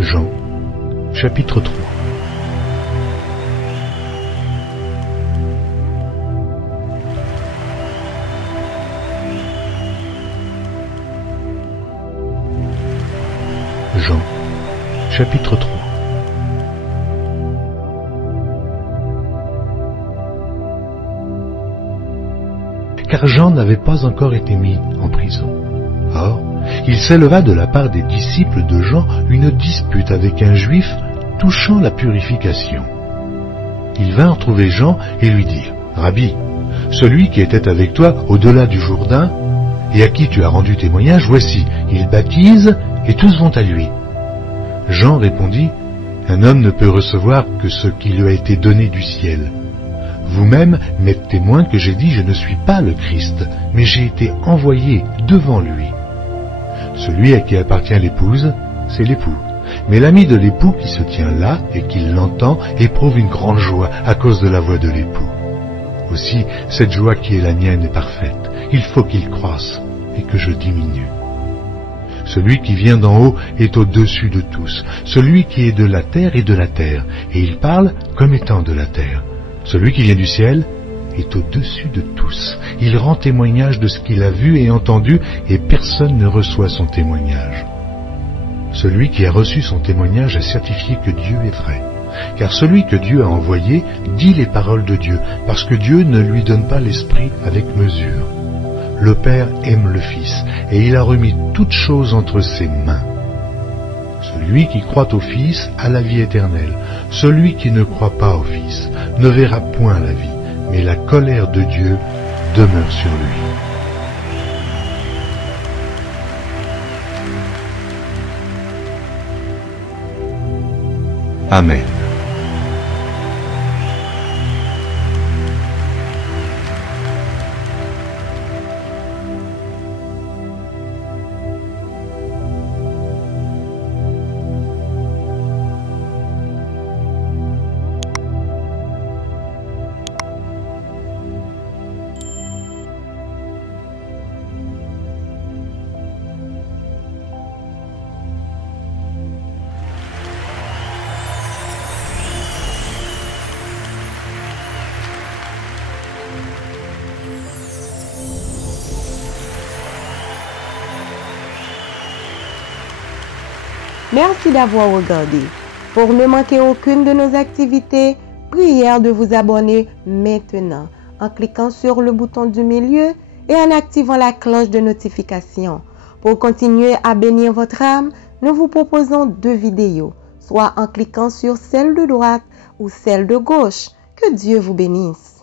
Jean, chapitre 3. Jean, chapitre 3. Car Jean n'avait pas encore été mis en prison. Or, il s'éleva de la part des disciples de Jean une dispute avec un juif touchant la purification. Ils vinrent trouver Jean et lui dirent : « Rabbi, celui qui était avec toi au-delà du Jourdain, et à qui tu as rendu témoignage, voici, il baptise, et tous vont à lui. » Jean répondit : « Un homme ne peut recevoir que ce qui lui a été donné du ciel. Vous-même m'êtes témoin que j'ai dit : je ne suis pas le Christ, mais j'ai été envoyé devant lui. Celui à qui appartient l'épouse, c'est l'époux. Mais l'ami de l'époux qui se tient là et qui l'entend éprouve une grande joie à cause de la voix de l'époux. Aussi, cette joie qui est la mienne est parfaite. Il faut qu'il croisse et que je diminue. Celui qui vient d'en haut est au-dessus de tous. Celui qui est de la terre est de la terre, et il parle comme étant de la terre. Celui qui vient du ciel est au-dessus de tous. Il rend témoignage de ce qu'il a vu et entendu, et personne ne reçoit son témoignage. Celui qui a reçu son témoignage a certifié que Dieu est vrai. Car celui que Dieu a envoyé dit les paroles de Dieu, parce que Dieu ne lui donne pas l'esprit avec mesure. Le Père aime le Fils, et il a remis toutes choses entre ses mains. Celui qui croit au Fils a la vie éternelle. Celui qui ne croit pas au Fils ne verra point la vie, mais la colère de Dieu demeure sur lui. Amen. Merci d'avoir regardé. Pour ne manquer aucune de nos activités, prière de vous abonner maintenant en cliquant sur le bouton du milieu et en activant la cloche de notification. Pour continuer à bénir votre âme, nous vous proposons 2 vidéos, soit en cliquant sur celle de droite ou celle de gauche. Que Dieu vous bénisse.